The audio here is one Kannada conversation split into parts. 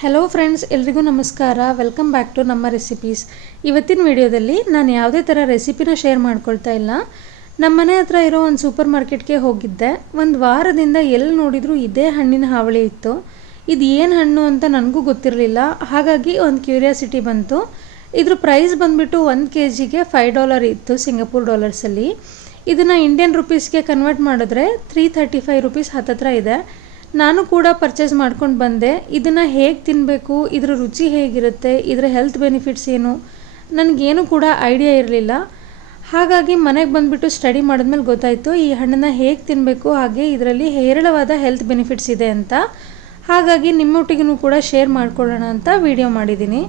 ಹಲೋ ಫ್ರೆಂಡ್ಸ್, ಎಲ್ರಿಗೂ ನಮಸ್ಕಾರ. ವೆಲ್ಕಮ್ ಬ್ಯಾಕ್ ಟು ನಮ್ಮ ರೆಸಿಪೀಸ್. ಇವತ್ತಿನ ವಿಡಿಯೋದಲ್ಲಿ ನಾನು ಯಾವುದೇ ಥರ ರೆಸಿಪಿನ ಶೇರ್ ಮಾಡ್ಕೊಳ್ತಾ ಇಲ್ಲ. ನಮ್ಮ ಮನೆ ಹತ್ರ ಇರೋ ಒಂದು ಸೂಪರ್ ಮಾರ್ಕೆಟ್ಗೆ ಹೋಗಿದ್ದೆ. ಒಂದು ವಾರದಿಂದ ಎಲ್ಲಿ ನೋಡಿದರೂ ಇದೇ ಹಣ್ಣಿನ ಹಾವಳಿ ಇತ್ತು. ಇದು ಏನು ಹಣ್ಣು ಅಂತ ನನಗೂ ಗೊತ್ತಿರಲಿಲ್ಲ. ಹಾಗಾಗಿ ಒಂದು ಕ್ಯೂರಿಯಾಸಿಟಿ ಬಂತು. ಇದ್ರ ಪ್ರೈಸ್ ಬಂದುಬಿಟ್ಟು 1 kgಗೆ $5 ಇತ್ತು ಸಿಂಗಾಪುರ್ ಡಾಲರ್ಸಲ್ಲಿ. ಇದನ್ನು ಇಂಡಿಯನ್ ರುಪೀಸ್ಗೆ ಕನ್ವರ್ಟ್ ಮಾಡಿದ್ರೆ $335 ಹತ್ತತ್ರ ಇದೆ. ನಾನು ಕೂಡ ಪರ್ಚೇಸ್ ಮಾಡ್ಕೊಂಡು ಬಂದೆ. ಇದನ್ನು ಹೇಗೆ ತಿನ್ನಬೇಕು, ಇದರ ರುಚಿ ಹೇಗಿರುತ್ತೆ, ಇದರ ಹೆಲ್ತ್ ಬೆನಿಫಿಟ್ಸ್ ಏನು, ನನಗೇನು ಕೂಡ ಐಡಿಯಾ ಇರಲಿಲ್ಲ. ಹಾಗಾಗಿ ಮನೆಗೆ ಬಂದುಬಿಟ್ಟು ಸ್ಟಡಿ ಮಾಡಿದ್ಮೇಲೆ ಗೊತ್ತಾಯಿತು ಈ ಹಣ್ಣನ್ನು ಹೇಗೆ ತಿನ್ನಬೇಕು, ಹಾಗೆ ಇದರಲ್ಲಿ ಹೇರಳವಾದ ಹೆಲ್ತ್ ಬೆನಿಫಿಟ್ಸ್ ಇದೆ ಅಂತ. ಹಾಗಾಗಿ ನಿಮ್ಮೊಟ್ಟಿಗೂ ಕೂಡ ಶೇರ್ ಮಾಡ್ಕೊಳ್ಳೋಣ ಅಂತ ವಿಡಿಯೋ ಮಾಡಿದ್ದೀನಿ.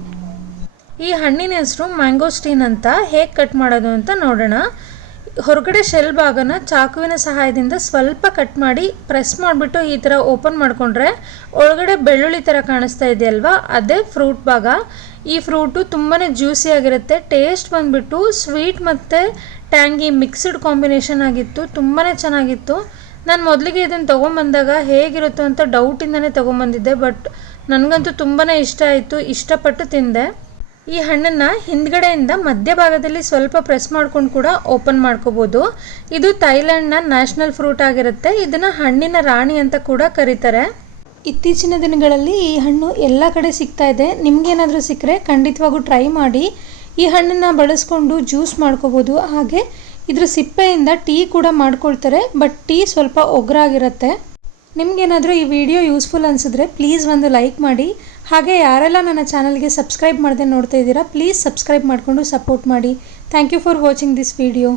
ಈ ಹಣ್ಣಿನ ಹೆಸರು ಮ್ಯಾಂಗೋಸ್ಟೀನ್ ಅಂತ. ಹೇಗೆ ಕಟ್ ಮಾಡೋದು ಅಂತ ನೋಡೋಣ. ಹೊರಗಡೆ ಶೆಲ್ ಭಾಗನ ಚಾಕುವಿನ ಸಹಾಯದಿಂದ ಸ್ವಲ್ಪ ಕಟ್ ಮಾಡಿ ಪ್ರೆಸ್ ಮಾಡಿಬಿಟ್ಟು ಈ ಥರ ಓಪನ್ ಮಾಡಿಕೊಂಡ್ರೆ ಒಳಗಡೆ ಬೆಳ್ಳುಳ್ಳಿ ಥರ ಕಾಣಿಸ್ತಾ ಇದೆಯಲ್ವಾ, ಅದೇ ಫ್ರೂಟ್ ಭಾಗ. ಈ ಫ್ರೂಟು ತುಂಬಾ ಜ್ಯೂಸಿಯಾಗಿರುತ್ತೆ. ಟೇಸ್ಟ್ ಬಂದುಬಿಟ್ಟು ಸ್ವೀಟ್ ಮತ್ತು ಟ್ಯಾಂಗಿ ಮಿಕ್ಸ್ಡ್ ಕಾಂಬಿನೇಷನ್ ಆಗಿತ್ತು. ತುಂಬಾ ಚೆನ್ನಾಗಿತ್ತು. ನಾನು ಮೊದಲಿಗೆ ಇದನ್ನು ತೊಗೊಂಬಂದಾಗ ಹೇಗಿರುತ್ತೋ ಅಂತ ಡೌಟಿಂದನೇ ತೊಗೊಂಬಂದಿದ್ದೆ. ಬಟ್ ನನಗಂತೂ ತುಂಬಾ ಇಷ್ಟ ಆಯಿತು. ಇಷ್ಟಪಟ್ಟು ತಿಂದೆ. ಈ ಹಣ್ಣನ್ನು ಹಿಂದ್ಗಡೆಯಿಂದ ಮಧ್ಯಭಾಗದಲ್ಲಿ ಸ್ವಲ್ಪ ಪ್ರೆಸ್ ಮಾಡ್ಕೊಂಡು ಕೂಡ ಓಪನ್ ಮಾಡ್ಕೋಬೋದು. ಇದು ಥೈಲ್ಯಾಂಡ್ನ ನ್ಯಾಷನಲ್ ಫ್ರೂಟ್ ಆಗಿರುತ್ತೆ. ಇದನ್ನು ಹಣ್ಣಿನ ರಾಣಿ ಅಂತ ಕೂಡ ಕರೀತಾರೆ. ಇತ್ತೀಚಿನ ದಿನಗಳಲ್ಲಿ ಈ ಹಣ್ಣು ಎಲ್ಲ ಕಡೆ ಸಿಗ್ತಾ ಇದೆ. ನಿಮಗೇನಾದರೂ ಸಿಕ್ಕರೆ ಖಂಡಿತವಾಗೂ ಟ್ರೈ ಮಾಡಿ. ಈ ಹಣ್ಣನ್ನು ಬಳಸ್ಕೊಂಡು ಜ್ಯೂಸ್ ಮಾಡ್ಕೋಬೋದು. ಹಾಗೆ ಇದ್ರ ಸಿಪ್ಪೆಯಿಂದ ಟೀ ಕೂಡ ಮಾಡ್ಕೊಳ್ತಾರೆ. ಬಟ್ ಟೀ ಸ್ವಲ್ಪ ಒಗ್ರಾಗಿರುತ್ತೆ. ನಿಮಗೇನಾದರೂ ಈ ವಿಡಿಯೋ ಯೂಸ್ಫುಲ್ ಅನಿಸಿದ್ರೆ ಪ್ಲೀಸ್ ಒಂದು ಲೈಕ್ ಮಾಡಿ. ಹಾಗೆ ಯಾರೆಲ್ಲ ನನ್ನ ಚಾನಲ್ಗೆ ಸಬ್ಸ್ಕ್ರೈಬ್ ಮಾಡದೆ ನೋಡ್ತಾ ಇದ್ದೀರಾ, ಪ್ಲೀಸ್ ಸಬ್ಸ್ಕ್ರೈಬ್ ಮಾಡಿಕೊಂಡು ಸಪೋರ್ಟ್ ಮಾಡಿ. Thank you for watching this video.